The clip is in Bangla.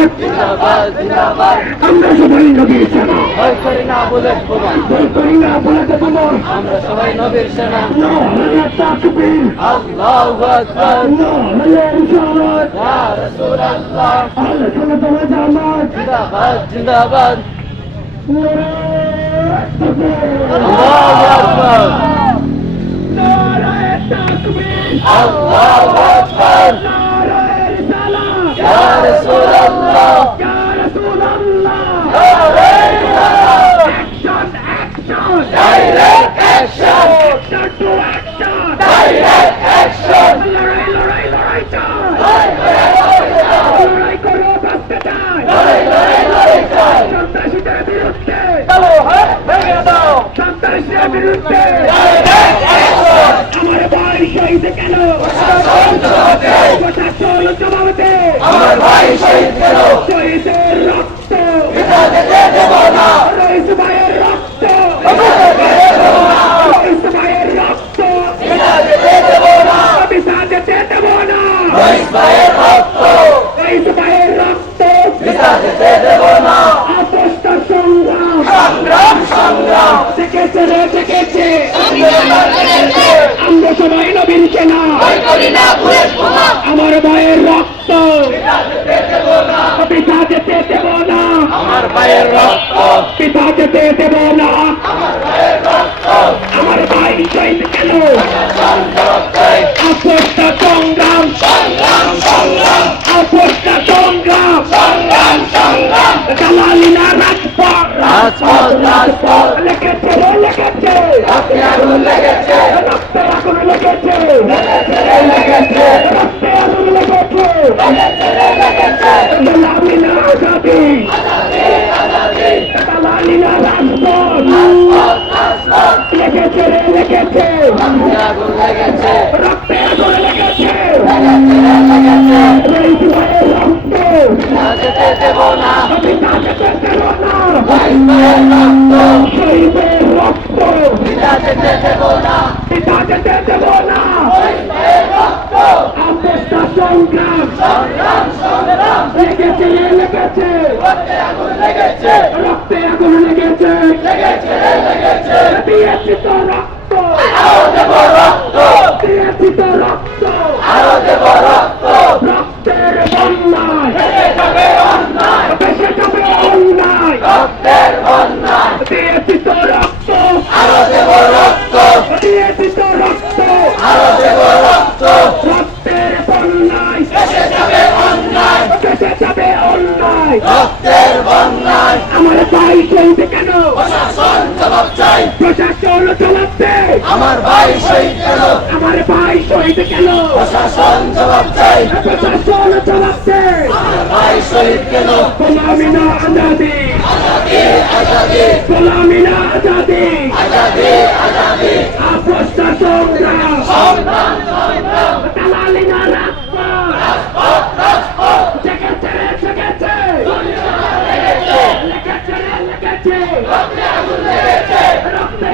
জিন্দাবাদ জিন্দাবাদ আমরা সবাই নবীর সেনা ভয় করি না বুলেট বোমা ভয় করি না বলাতে তোমার আমরা সবাই নবীর সেনা নারে তাকবীর আল্লাহু আকবার নারে রিসালাত ইয়া রাসূলুল্লাহ আহলে সুন্নাত ওয়াল জামাত জিন্দাবাদ জিন্দাবাদ নারে তাকবীর আল্লাহু আকবার নারে তাকবীর আল্লাহু রাসূলুল্লাহ কেন? প্রশাসন জবাবতে আমার ভাই শহীদ কেন? শহীদের রক্ত। দেব না। রইস ভাইয়ের রক্ত। রইস ভাইয়ের রক্ত। দেব না। আমি সাজতে দেব না। রইস ভাইয়ের রক্ত। রইস ভাইয়ের রক্ত। দেব না। আপস্ত সংগ্রাম। সংগ্রাম সংগ্রাম। রে দেখেছে। লেগেছে আমরা সবাই না। ভাইয়ের রক্ত। পিতা যেতে দেব না। পিতা দেব আমার মায়ের রক্ত। পিতা না। লেগেছে রে লেগেছে রক্তে আগুন লেগেছে লেগেছে লেগেছে রক্ত না যেতে দেব না আমি শহীদের রক্ত পিতা যেতে দেব না পিতা যেতে দেব না ভাই ভাইয়ের রক্ত আপস্ত সংগ্রাম সংগ্রাম সংগ্রাম লেগেছে। রক্তে আগুন লেগেছে। রক্তে আগুন লেগেছে। লেগেছে লেগেছে। দিয়েছি তো রক্ত। আরও দেব রক্ত। দিয়েছি তো রক্ত। আরও দেব ভাই কেন? প্রশাসন জবাব চাই। প্রশাসন চলাচ্ছে আমার ভাই শহীদ কেন? আমার ভাই শহীদ কেন? প্রশাসন জবাব চাই। প্রশাসন চলাচ্ছে আমার ভাই শহীদ কেন? গোলামি না আজাদি। আজাদি আজাদি। গোলামি না আজাদি। আজাদি আজাদি আপস্ত সংগ্রাম সংগ্রাম সংগ্রাম দালালি না রাজপথ রাজপথ রাজপথ জেগেছে রে জেগেছে লেগেছে রে লেগেছে রক্তে